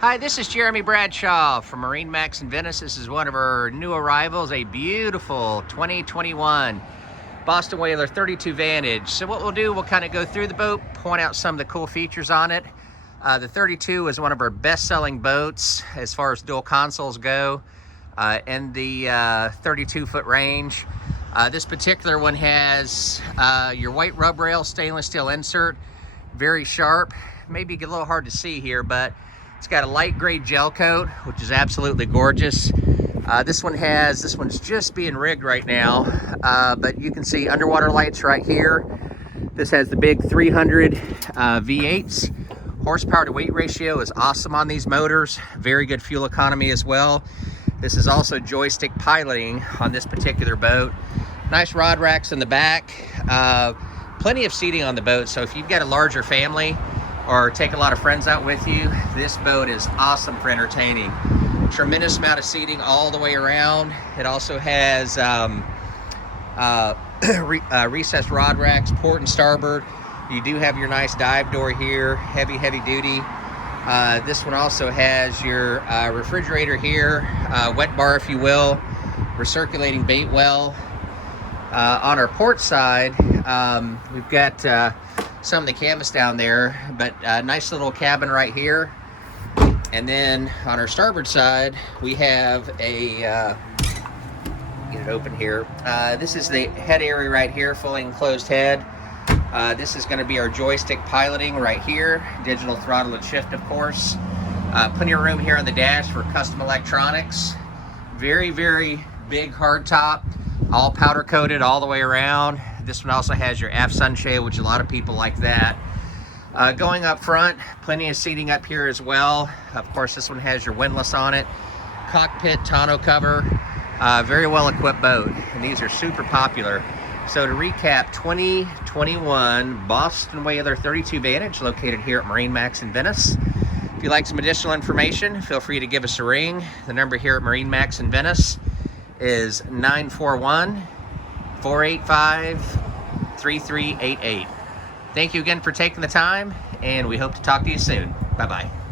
Hi, this is Jeremy Bradshaw from MarineMax in Venice. This is one of our new arrivals, a beautiful 2021 Boston Whaler 32 Vantage. So what we'll do, we'll kind of go through the boat, point out some of the cool features on it. The 32 is one of our best-selling boats as far as dual consoles go in the 32-foot range. This particular one has your white rub rail stainless steel insert, very sharp. Maybe a little hard to see here, but it's got a light gray gel coat, which is absolutely gorgeous. This one's just being rigged right now, but you can see underwater lights right here. This has the big 300 V8s. Horsepower to weight ratio is awesome on these motors. Very good fuel economy as well. This is also joystick piloting on this particular boat. Nice rod racks in the back. Plenty of seating on the boat, so if you've got a larger family or take a lot of friends out with you, this boat is awesome for entertaining. Tremendous amount of seating all the way around. It also has recessed rod racks, port and starboard. You do have your nice dive door here, heavy duty. This one also has your refrigerator here, wet bar if you will, recirculating bait well. On our port side, we've got some of the canvas down there, but a nice little cabin right here. And then on our starboard side, we have a, get it open here. This is the head area right here, fully enclosed head. This is going to be our joystick piloting right here, digital throttle and shift, of course. Plenty of room here on the dash for custom electronics. Very big hard top, all powder coated all the way around. This one also has your aft sunshade, which a lot of people like that. Going up front, plenty of seating up here as well. Of course, this one has your windlass on it. Cockpit tonneau cover. Very well equipped boat, and these are super popular. So to recap, 2021 Boston Whaler 32 Vantage, located here at MarineMax in Venice. If you'd like some additional information, feel free to give us a ring. The number here at MarineMax in Venice is 941-485-3388. Thank you again for taking the time, and we hope to talk to you soon. Bye-bye.